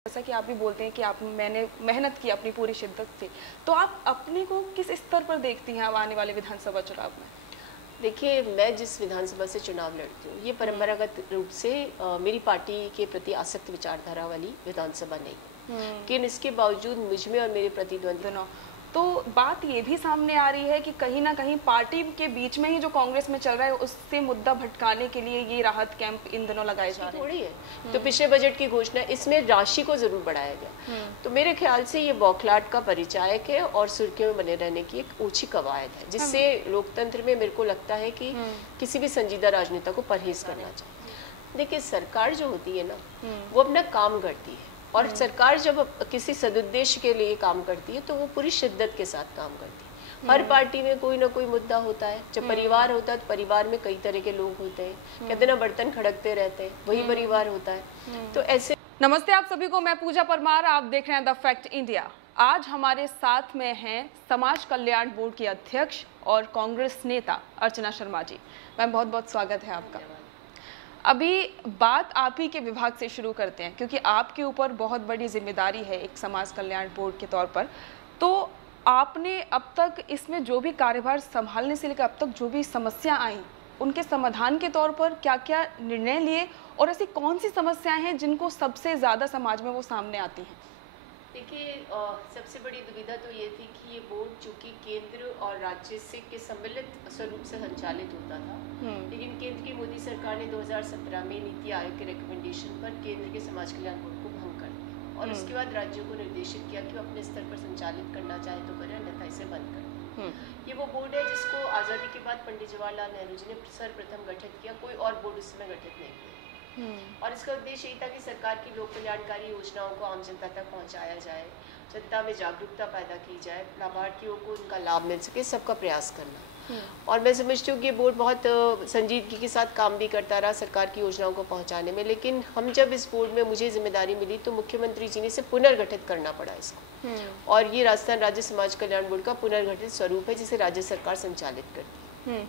जैसा कि आप भी बोलते हैं कि मैंने मेहनत की अपनी पूरी शिद्दत से, तो आप अपने को किस स्तर पर देखती हैं अब आने वाले विधानसभा चुनाव में? देखिए, मैं जिस विधानसभा से चुनाव लड़ती हूँ ये परंपरागत रूप से मेरी पार्टी के प्रति आसक्त विचारधारा वाली विधानसभा नहीं, लेकिन इसके बावजूद मुझ में और मेरे प्रतिद्वंदी तो बात ये भी सामने आ रही है कि कहीं ना कहीं पार्टी के बीच में ही जो कांग्रेस में चल रहा है उससे मुद्दा भटकाने के लिए ये राहत कैंप इन दिनों लगाए जा रहे हैं। थोड़ी है तो पिछले बजट की घोषणा इसमें राशि को जरूर बढ़ाया गया, तो मेरे ख्याल से ये बौखलाहट का परिचायक है और सुर्खियों में बने रहने की एक ऊंची कवायद है, जिससे लोकतंत्र में मेरे को लगता है कि किसी भी संजीदा राजनेता को परहेज करना चाहिए। देखिए, सरकार जो होती है ना वो अपना काम करती है, और सरकार जब किसी सदुद्देश्य के लिए काम करती है तो वो पूरी शिद्दत के साथ काम करती है। हर पार्टी में कोई ना कोई मुद्दा होता है। जब परिवार होता है तो परिवार में कई तरह के लोग होते हैं, कहते ना बर्तन खड़कते रहते हैं, वही परिवार होता है। तो ऐसे नमस्ते आप सभी को, मैं पूजा परमार, आप देख रहे हैं द फैक्ट इंडिया। आज हमारे साथ में हैं समाज कल्याण बोर्ड की अध्यक्ष और कांग्रेस नेता अर्चना शर्मा जी। मैम, बहुत बहुत स्वागत है आपका। अभी बात आप ही के विभाग से शुरू करते हैं, क्योंकि आपके ऊपर बहुत बड़ी जिम्मेदारी है एक समाज कल्याण बोर्ड के तौर पर। तो आपने अब तक इसमें जो भी कार्यभार संभालने से लेकर अब तक जो भी समस्या आई, उनके समाधान के तौर पर क्या क्या निर्णय लिए, और ऐसी कौन सी समस्याएं हैं जिनको सबसे ज़्यादा समाज में वो सामने आती हैं? देखिए, सबसे बड़ी दुविधा तो ये थी कि ये बोर्ड चूंकि केंद्र और राज्य से के सम्मिलित स्वरूप से संचालित होता था, लेकिन केंद्र की मोदी सरकार ने 2017 में नीति आयोग के रिकमेंडेशन पर केंद्र के समाज कल्याण बोर्ड को भंग कर दिया, और उसके बाद राज्यों को निर्देशित किया कि वो अपने स्तर पर संचालित करना चाहे तो करें, अन्यथा इसे बंद कर दें। ये वो बोर्ड है जिसको आज़ादी के बाद पंडित जवाहरलाल नेहरू जी ने सर्वप्रथम गठित किया, कोई और बोर्ड उस समय गठित नहीं किया। और इसका उद्देश्य यही था कि सरकार की लोक कल्याणकारी योजनाओं को आम जनता तक पहुंचाया जाए, जनता में जागरूकता पैदा की जाए, लाभार्थियों को उनका लाभ मिल सके, सबका प्रयास करना। और मैं समझती हूँ कि ये बोर्ड बहुत संजीदगी के साथ काम भी करता रहा सरकार की योजनाओं को पहुंचाने में, लेकिन हम जब इस बोर्ड में मुझे जिम्मेदारी मिली तो मुख्यमंत्री जी ने इसे पुनर्गठित करना पड़ा इसको, और ये राजस्थान राज्य समाज कल्याण बोर्ड का पुनर्गठित स्वरूप है जिसे राज्य सरकार संचालित करती है।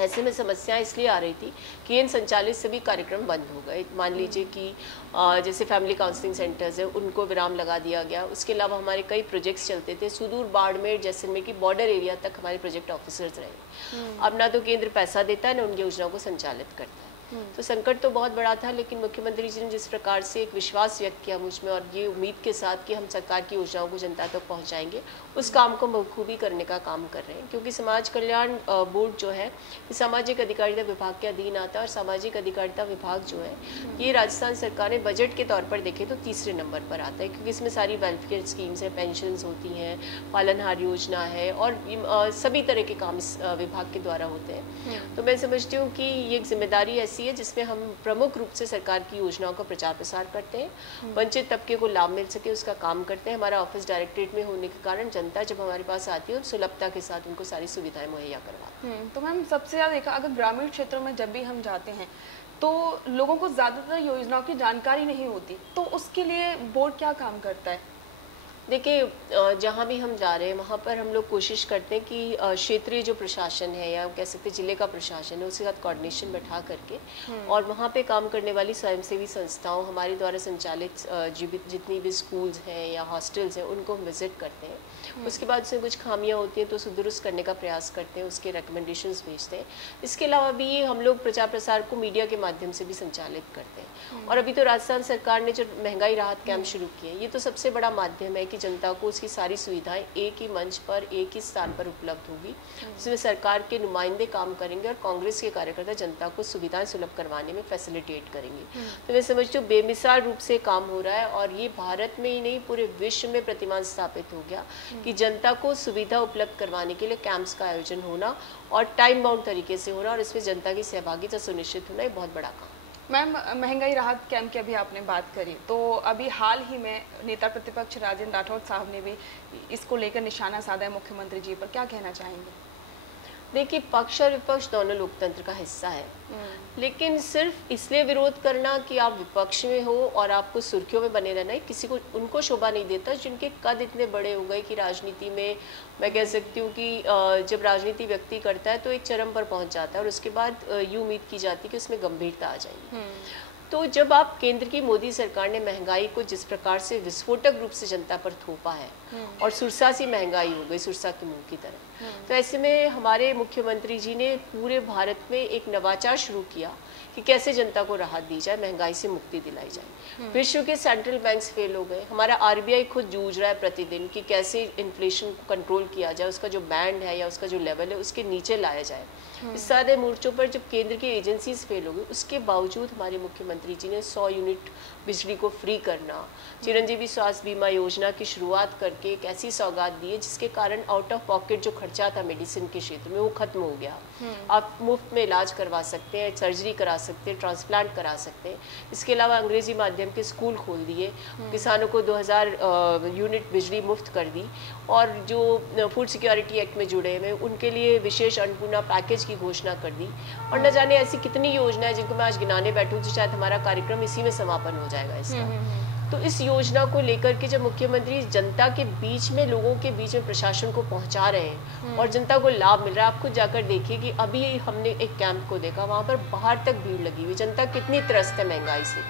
ऐसे में समस्याएं इसलिए आ रही थी कि इन संचालित सभी कार्यक्रम बंद हो गए। मान लीजिए कि जैसे फैमिली काउंसलिंग सेंटर्स है उनको विराम लगा दिया गया। उसके अलावा हमारे कई प्रोजेक्ट्स चलते थे, सुदूर बाड़मेर जैसलमेर की बॉर्डर एरिया तक हमारे प्रोजेक्ट ऑफिसर्स रहे। अब ना तो केंद्र पैसा देता है ना उन योजनाओं को संचालित करता है। तो संकट तो बहुत बड़ा था, लेकिन मुख्यमंत्री जी ने जिस प्रकार से एक विश्वास व्यक्त किया मुझ में और ये उम्मीद के साथ कि हम सरकार की योजनाओं को जनता तक पहुंचाएंगे, उस काम को बखूबी करने का काम कर रहे हैं। क्योंकि समाज कल्याण बोर्ड जो है ये सामाजिक अधिकारिता विभाग के अधीन आता है, और सामाजिक अधिकारिता विभाग जो है ये राजस्थान सरकार ने बजट के तौर पर देखे तो तीसरे नंबर पर आता है, क्योंकि इसमें सारी वेलफेयर स्कीम्स हैं, पेंशन होती हैं, पालनहार योजना है, और सभी तरह के काम इस विभाग के द्वारा होते हैं। तो मैं समझती हूँ कि ये एक जिम्मेदारी ऐसी है जिसमें हम प्रमुख रूप से सरकार की योजनाओं का प्रचार प्रसार करते हैं, वंचित तबके को लाभ मिल सके उसका काम करते हैं। हमारा ऑफिस डायरेक्टरेट में होने के कारण जनता जब हमारे पास आती है सुलभता के साथ उनको सारी सुविधाएं मुहैया करवाते हैं। तो मैम, सबसे ज़्यादा देखा अगर ग्रामीण क्षेत्रों में जब भी हम जाते हैं तो लोगों को ज़्यादातर योजनाओं की जानकारी नहीं होती, तो उसके लिए बोर्ड क्या काम करता है? देखिए, जहाँ भी हम जा रहे हैं वहाँ पर हम लोग कोशिश करते हैं कि क्षेत्रीय जो प्रशासन है या कह सकते हैं जिले का प्रशासन है उसके साथ कोऑर्डिनेशन बैठा करके और वहाँ पे काम करने वाली स्वयंसेवी संस्थाओं हमारे द्वारा संचालित जितनी भी स्कूल्स हैं या हॉस्टल्स हैं उनको हम विजिट करते हैं। उसके बाद उसमें कुछ खामियाँ होती हैं तो उसे दुरुस्त करने का प्रयास करते हैं, उसके रिकमेंडेशंस भेजते हैं। इसके अलावा भी हम लोग प्रचार प्रसार को मीडिया के माध्यम से भी संचालित करते हैं। और अभी तो राजस्थान सरकार ने जो महंगाई राहत कैंप शुरू किए, ये तो सबसे बड़ा माध्यम है कि जनता को उसकी सारी सुविधाएं एक ही मंच पर एक ही स्थान पर उपलब्ध होगी, जिसमें सरकार के नुमाइंदे काम करेंगे और कांग्रेस के कार्यकर्ता जनता को सुविधाएं सुलभ करवाने में फैसिलिटेट करेंगे। तो मैं समझती हूँ बेमिसाल रूप से काम हो रहा है, और ये भारत में ही नहीं पूरे विश्व में प्रतिमान स्थापित हो गया कि जनता को सुविधा उपलब्ध करवाने के लिए कैंप्स का आयोजन होना और टाइम बाउंड तरीके से होना और इसमें जनता की सहभागिता सुनिश्चित होना, ये बहुत बड़ा काम। मैम, महंगाई राहत कैंप की अभी आपने बात करी, तो अभी हाल ही में नेता प्रतिपक्ष राजेंद्र राठौड़ साहब ने भी इसको लेकर निशाना साधा है मुख्यमंत्री जी पर, क्या कहना चाहेंगे? देखिए, पक्ष और विपक्ष दोनों लोकतंत्र का हिस्सा है, लेकिन सिर्फ इसलिए विरोध करना कि आप विपक्ष में हो और आपको सुर्खियों में बने रहना है, किसी को उनको शोभा नहीं देता जिनके कद इतने बड़े हो गए कि राजनीति में मैं कह सकती हूँ कि जब राजनीति व्यक्ति करता है तो एक चरम पर पहुँच जाता है और उसके बाद ये उम्मीद की जाती है कि उसमें गंभीरता आ जाएगी। तो जब आप केंद्र की मोदी सरकार ने महंगाई को जिस प्रकार से विस्फोटक रूप से जनता पर थोपा है और सुरसा सी महंगाई हो गई, सुरसा के मुंह की तरह, तो ऐसे में हमारे मुख्यमंत्री जी ने पूरे भारत में एक नवाचार शुरू किया कि कैसे जनता को राहत दी जाए, महंगाई से मुक्ति दिलाई जाए। विश्व के सेंट्रल बैंक्स फेल हो गए, हमारा आरबीआई खुद जूझ रहा है प्रतिदिन कि कैसे इन्फ्लेशन को कंट्रोल किया जाए, उसका जो बैंड है या उसका जो लेवल है उसके नीचे लाया जाए। इस सारे मोर्चों पर जब केंद्र की एजेंसीज फेल हो गई, उसके बावजूद हमारे मुख्यमंत्री जी ने 100 यूनिट बिजली को फ्री करना, चिरंजीवी स्वास्थ्य बीमा योजना की शुरुआत करके एक ऐसी सौगात दी है जिसके कारण आउट ऑफ पॉकेट जो खर्चा था मेडिसिन के क्षेत्र में वो खत्म हो गया। आप मुफ्त में इलाज करवा सकते हैं, सर्जरी करा सकते हैं, ट्रांसप्लांट करा सकते हैं। इसके अलावा अंग्रेजी माध्यम के स्कूल खोल दिए, किसानों को 2000 यूनिट बिजली मुफ्त कर दी, और जो फूड सिक्योरिटी एक्ट में जुड़े हुए उनके लिए विशेष अन्नपूर्णा पैकेज की घोषणा कर दी। और न जाने ऐसी कितनी योजनाएं जिनको मैं आज गिनाने बैठूं तो शायद हमारा कार्यक्रम इसी में समापन हो जाएगा इसका। तो इस योजना को लेकर के जब मुख्यमंत्री जनता के बीच में, लोगों के बीच में प्रशासन को पहुंचा रहे हैं और जनता को लाभ मिल रहा है, आप खुद जाकर देखिए कि अभी हमने एक कैंप को देखा, वहां पर बाहर तक भीड़ लगी हुई, जनता कितनी त्रस्त है महंगाई से।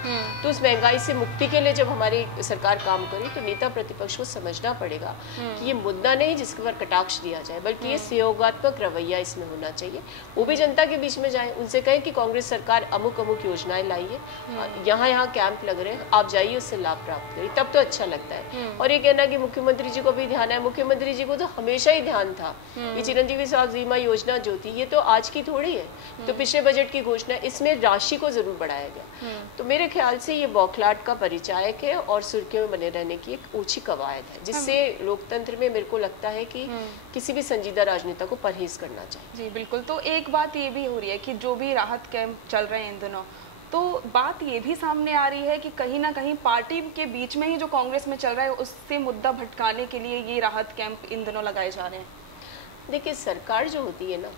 तो इस महंगाई से मुक्ति के लिए जब हमारी सरकार काम करे तो नेता प्रतिपक्ष को समझना पड़ेगा कि ये मुद्दा नहीं जिसके पर कटाक्ष दिया जाए, बल्कि ये सहयोगात्मक रवैया इसमें होना चाहिए। वो भी जनता के बीच में जाए, उनसे कहें कि कांग्रेस सरकार अमुक अमुक योजनाएं लाई है, यहाँ कैंप लग रहे हैं, आप जाइए उससे लाभ प्राप्त करिए, तब तो अच्छा लगता है। और ये कहना कि मुख्यमंत्री जी को भी ध्यान है, मुख्यमंत्री जी को तो हमेशा ही ध्यान था। ये चिरंजीवी स्वास्थ्य बीमा योजना जो थी ये तो आज की थोड़ी है, तो पिछले बजट की घोषणा, इसमें राशि को जरूर बढ़ाया गया। तो मेरे ख्याल से ये बौखलाहट का परिचायक है और सुर्खियों में बने रहने की एक ऊंची कवायद है, जिससे लोकतंत्र में मेरे को लगता है कि किसी भी संजीदा राजनेता को परहेज करना चाहिए। जी बिल्कुल। तो एक बात ये भी हो रही है कि जो भी राहत कैंप चल रहे हैं इन दिनों, तो बात ये भी सामने आ रही है कि कहीं ना कहीं पार्टी के बीच में ही जो कांग्रेस में चल रहा है उससे मुद्दा भटकाने के लिए ये राहत कैंप इन दिनों लगाए जा रहे हैं। देखिए, सरकार जो होती है ना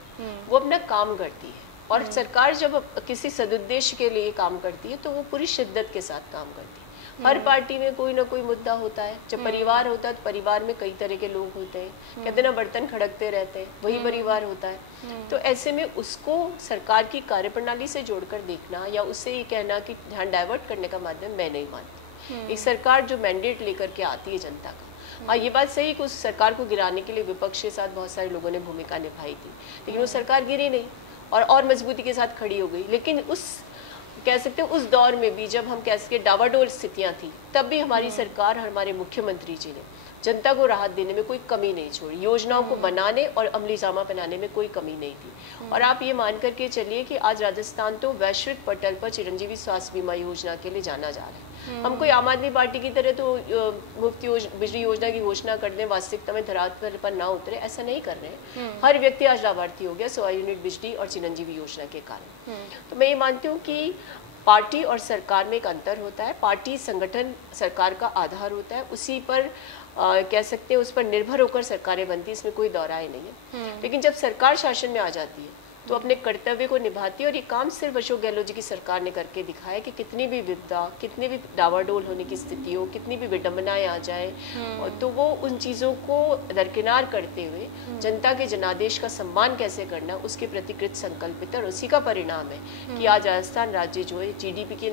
वो अपना काम करती है, और सरकार जब किसी सदुद्देश्य के लिए काम करती है तो वो पूरी शिद्दत के साथ काम करती है। हर पार्टी में कोई ना कोई मुद्दा होता है। जब परिवार होता है तो परिवार में कई तरह के लोग होते हैं, कहते ना बर्तन खड़कते रहते हैं, वही परिवार होता है। तो ऐसे में उसको सरकार की कार्यप्रणाली से जोड़कर देखना या उससे ये कहना कि ध्यान डाइवर्ट करने का माध्यम मैं नहीं मानती। एक सरकार जो मैंडेट लेकर के आती है जनता का, हाँ ये बात सही कि उस सरकार को गिराने के लिए विपक्ष के साथ बहुत सारे लोगों ने भूमिका निभाई थी, लेकिन वो सरकार गिरी नहीं और मजबूती के साथ खड़ी हो गई। लेकिन उस कह सकते हैं उस दौर में भी जब हम कह सकते डावाडोल स्थितियां थी, तब भी हमारी सरकार, हमारे मुख्यमंत्री जी ने जनता को राहत देने में कोई कमी नहीं छोड़ी, योजनाओं को बनाने और अमली जामा बनाने में कोई कमी नहीं थी। और आप ये मान करके चलिए कि आज राजस्थान तो वैश्विक पटल पर चिरंजीवी स्वास्थ्य बीमा योजना के लिए जाना जा रहा है। हम कोई आम आदमी पार्टी की तरह तो मुफ्त बिजली योजना की घोषणा कर दें, वास्तविकता में धरातल पर ना उतरे, ऐसा नहीं कर रहे हैं। हर व्यक्ति आज लाभार्थी हो गया 100 यूनिट बिजली और चिरंजीवी योजना के कारण। तो मैं ये मानती हूँ कि पार्टी और सरकार में एक अंतर होता है। पार्टी संगठन सरकार का आधार होता है, उसी पर कह सकते हैं उस पर निर्भर होकर सरकारें बनती है, इसमें कोई दौराय नहीं है। लेकिन जब सरकार शासन में आ जाती है तो अपने कर्तव्य को निभाती है, और ये काम सिर्फ अशोक गहलोत जी की सरकार ने करके दिखाया कि कितनी भी विपदा, कितनी भी डावाडोल होने की स्थिति हो, कितनी भी विडंबनाएं आ जाए, तो वो उन चीज़ों को दरकिनार करते हुए जनता के जनादेश का सम्मान कैसे करना उसके प्रति कृत संकल्पित है। और उसी का परिणाम है कि आज राजस्थान राज्य जो है GDP के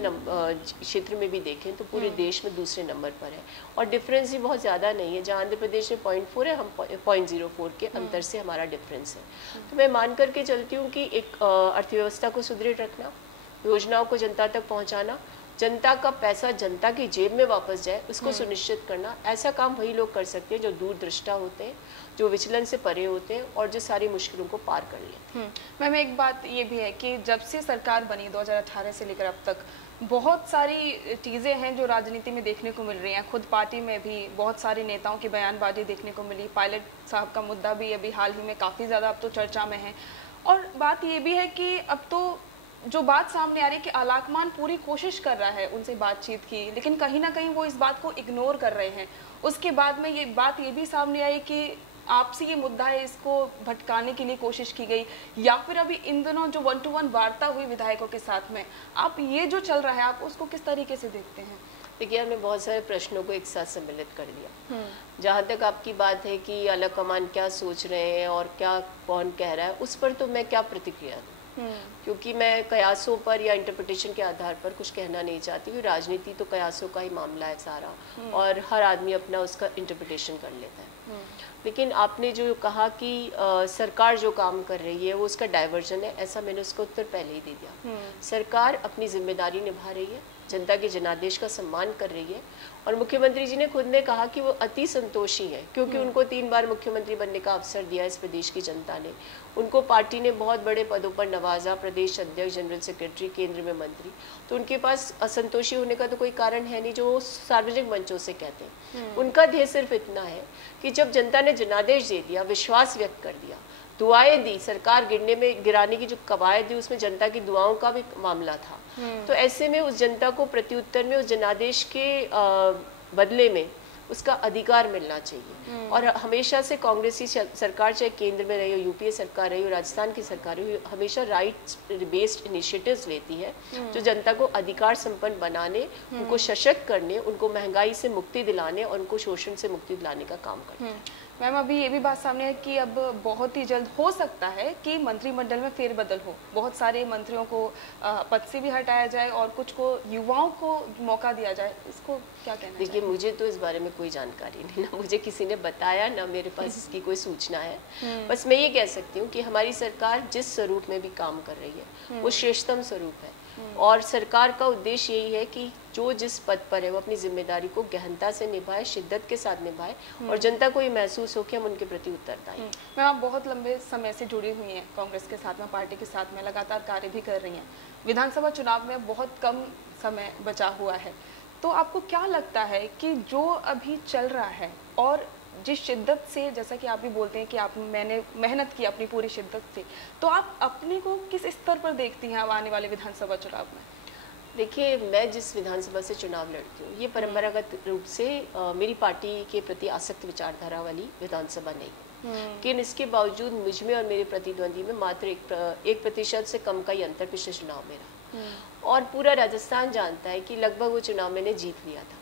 क्षेत्र में भी देखें तो पूरे देश में दूसरे नंबर पर है, और डिफरेंस भी बहुत ज़्यादा नहीं है। जहाँ आंध्र प्रदेश में 0.4 है, हम 0.04 के अंतर से हमारा डिफरेंस है। तो मैं मान करके चलती हूँ कि एक अर्थव्यवस्था को सुदृढ़ रखना, योजनाओं को जनता तक पहुंचाना, जनता का पैसा जनता की जेब में वापस जाए उसको सुनिश्चित करना, ऐसा काम वही लोग कर सकते हैं जो दूरदृष्टा होते हैं, जो विचलन से परे होते हैं और जो सारी मुश्किलों को पार कर लेते हैं। मैम एक बात ये भी है कि जब से सरकार बनी 2018 से लेकर अब तक बहुत सारी चीज़ें हैं जो राजनीति में देखने को मिल रही हैं। खुद पार्टी में भी बहुत सारे नेताओं की बयानबाजी देखने को मिली। पायलट साहब का मुद्दा भी अभी हाल ही में काफ़ी ज़्यादा अब तो चर्चा में है। और बात ये भी है कि अब तो जो बात सामने आ रही है कि आलाकमान पूरी कोशिश कर रहा है उनसे बातचीत की, लेकिन कहीं ना कहीं वो इस बात को इग्नोर कर रहे हैं। उसके बाद में ये बात ये भी सामने आई कि आपसे ये मुद्दा है, इसको भटकाने के लिए कोशिश की गई, या फिर अभी इन दिनों जो 1-to-1 वार्ता हुई विधायकों के साथ में, आप ये जो चल रहा है आप उसको किस तरीके से देखते हैं? देखिए, हमने बहुत सारे प्रश्नों को एक साथ सम्मिलित कर दिया। जहाँ तक आपकी बात है कि आला कमान क्या सोच रहे हैं और क्या कौन कह रहा है, उस पर तो मैं क्या प्रतिक्रिया दूँ। क्योंकि मैं कयासों पर या इंटरप्रिटेशन के आधार पर कुछ कहना नहीं चाहती हूँ। राजनीति तो कयासों का ही मामला है सारा, और हर आदमी अपना उसका इंटरप्रिटेशन कर लेता है। लेकिन आपने जो कहा कि सरकार जो काम कर रही है वो उसका डाइवर्जन है, ऐसा मैंने उसका उत्तर पहले ही दे दिया। सरकार अपनी जिम्मेदारी निभा रही है, जनता के जनादेश का सम्मान कर रही है, और मुख्यमंत्री जी ने खुद ने कहा कि वो अति संतोषी है, क्योंकि उनको 3 बार मुख्यमंत्री बनने का अवसर दिया इस प्रदेश की जनता ने। उनको पार्टी ने बहुत बड़े पदों पर नवाजा, प्रदेश अध्यक्ष, जनरल सेक्रेटरी, केंद्र में मंत्री, तो उनके पास असंतोषी होने का तो कोई कारण है नहीं, जो सार्वजनिक मंचों से कहते हैं। उनका ध्येय सिर्फ इतना है कि जब जनता ने जनादेश दे दिया, विश्वास व्यक्त कर दिया, दुआएं दी, सरकार गिराने की जो कवायद दी उसमें जनता की दुआओं का भी मामला था, तो ऐसे में उस जनता को प्रत्युत्तर में उस जनादेश के बदले में उसका अधिकार मिलना चाहिए। और हमेशा से कांग्रेस की सरकार, चाहे केंद्र में रही हो, यूपीए सरकार रही हो, राजस्थान की सरकार रही हो, हमेशा राइट्स बेस्ड इनिशिएटिव्स लेती है जो जनता को अधिकार संपन्न बनाने, उनको सशक्त करने, उनको महंगाई से मुक्ति दिलाने और उनको शोषण से मुक्ति दिलाने का काम करती है। मैम, अभी ये भी बात सामने है कि अब बहुत ही जल्द हो सकता है कि मंत्रिमंडल में फेरबदल हो, बहुत सारे मंत्रियों को पद से भी हटाया जाए और कुछ को युवाओं को मौका दिया जाए, इसको क्या कहना है? देखिए, मुझे तो इस बारे में कोई जानकारी नहीं, ना मुझे किसी ने बताया, ना मेरे पास इसकी कोई सूचना है। बस मैं ये कह सकती हूँ कि हमारी सरकार जिस स्वरूप में भी काम कर रही है वो श्रेष्ठतम स्वरूप है, और सरकार का उद्देश्य यही है कि जो जिस पद पर है वो अपनी जिम्मेदारी को गहनता से निभाए, शिद्दत के साथ निभाए, और जनता को ये महसूस हो कि हम उनके प्रति उत्तरदायी हैं। मैम, आप बहुत लंबे समय से जुड़ी हुई हैं कांग्रेस के साथ में, पार्टी के साथ में लगातार कार्य भी कर रही हैं। विधानसभा चुनाव में बहुत कम समय बचा हुआ है, तो आपको क्या लगता है कि जो अभी चल रहा है और जिस शिद्दत से, जैसा कि आप भी बोलते हैं कि मैंने मेहनत की अपनी पूरी शिद्दत से, तो आप अपने को किस स्तर पर देखती हैं अब आने वाले विधानसभा चुनाव में? देखिए, मैं जिस विधानसभा से चुनाव लड़ती हूँ ये परंपरागत रूप से मेरी पार्टी के प्रति आसक्त विचारधारा वाली विधानसभा नहीं है, लेकिन इसके बावजूद मुझ में और मेरे प्रतिद्वंदी में मात्र 1% से कम का ही अंतर पिछले चुनाव में रहा, और पूरा राजस्थान जानता है कि लगभग वो चुनाव मैंने जीत लिया था।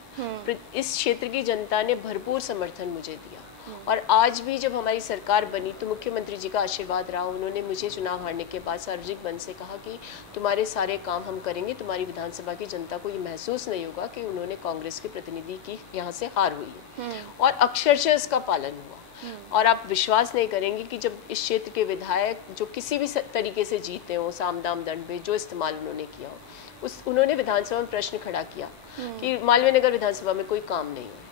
इस क्षेत्र की जनता ने भरपूर समर्थन मुझे दिया, और आज भी जब हमारी सरकार बनी तो मुख्यमंत्री जी का आशीर्वाद रहा। उन्होंने मुझे चुनाव हारने के बाद सार्वजनिक मंच से कहा कि तुम्हारे सारे काम हम करेंगे, तुम्हारी विधानसभा की जनता को ये महसूस नहीं होगा कि उन्होंने कांग्रेस के प्रतिनिधि की यहाँ से हार हुई है, और अक्षरशः इसका पालन हुआ। और आप विश्वास नहीं करेंगे कि जब इस क्षेत्र के विधायक जो किसी भी तरीके से जीते हो, साम दाम दंड में जो इस्तेमाल उन्होंने किया हो, उन्होंने विधानसभा में प्रश्न खड़ा किया कि मालवीय नगर विधानसभा में कोई काम नहीं हुआ,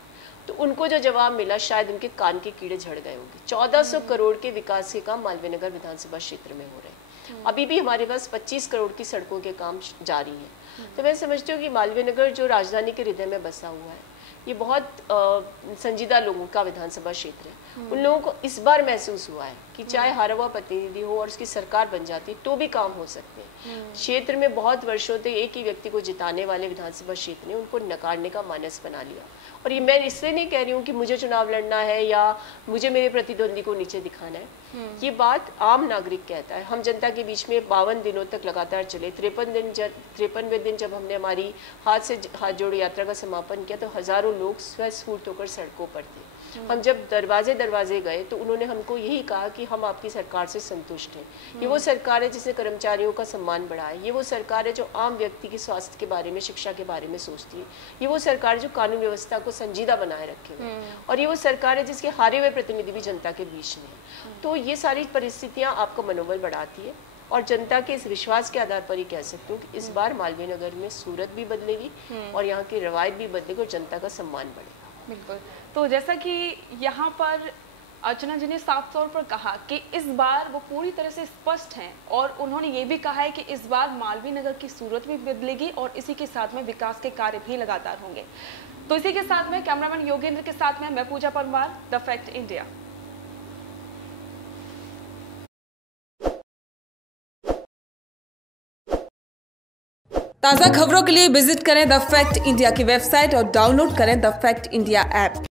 तो उनको जो जवाब मिला शायद उनके कान के कीड़े झड़ गए होंगे। 1400 करोड़ के विकास के काम मालवीय नगर विधानसभा क्षेत्र में हो रहे हैं। अभी भी हमारे पास 25 करोड़ की सड़कों के काम जारी है। तो मैं समझती हूँ कि मालवीय नगर जो राजधानी के हृदय में बसा हुआ है, ये बहुत संजीदा लोगों का विधानसभा क्षेत्र है। उन लोगों को इस बार महसूस हुआ है कि चाहे हारा हुआ प्रतिनिधि हो और उसकी सरकार बन जाती तो भी काम हो सकते हैं। क्षेत्र में बहुत वर्षों तक एक ही व्यक्ति को जिताने वाले विधानसभा क्षेत्र ने उनको नकारने का मानस बना लिया। और ये मैं इसलिए नहीं कह रही हूँ कि मुझे चुनाव लड़ना है या मुझे मेरे प्रतिद्वंदी को नीचे दिखाना है। ये बात आम नागरिक कहता है। हम जनता के बीच में 52 दिनों तक लगातार चले। 53वें दिन जब हमने हमारी हाथ से हाथ जोड़ यात्रा का समापन किया तो हजारों लोग स्वस्फूर्त होकर सड़कों पर थे। हम जब दरवाजे गए तो उन्होंने हमको यही कहा कि हम आपकी सरकार से संतुष्ट हैं। ये वो सरकार है जिसने कर्मचारियों का सम्मान बढ़ाया। ये वो सरकार है जो आम व्यक्ति के स्वास्थ्य के बारे में, शिक्षा के बारे में सोचती है। ये वो सरकार जो कानून व्यवस्था को संजीदा बनाए रखे हुए, और ये वो सरकार है जिसके हारे हुए प्रतिनिधि भी जनता के बीच में है। तो ये सारी परिस्थितियाँ आपका मनोबल बढ़ाती है, और जनता के इस विश्वास के आधार पर ही कह सकती हूँ कि इस बार मालवीय नगर में सूरत भी बदलेगी और यहाँ की रवायत भी बदलेगी और जनता का सम्मान बढ़ेगा। बिल्कुल। तो जैसा कि यहाँ पर अर्चना जी ने साफ तौर पर कहा कि इस बार वो पूरी तरह से स्पष्ट हैं, और उन्होंने ये भी कहा है कि इस बार मालवीय नगर की सूरत भी बदलेगी और इसी के साथ में विकास के कार्य भी लगातार होंगे। तो इसी के साथ में कैमरामैन योगेंद्र के साथ में मैं पूजा परमार, द फैक्ट इंडिया। ताज़ा खबरों के लिए विजिट करें द फैक्ट इंडिया की वेबसाइट और डाउनलोड करें द फैक्ट इंडिया ऐप।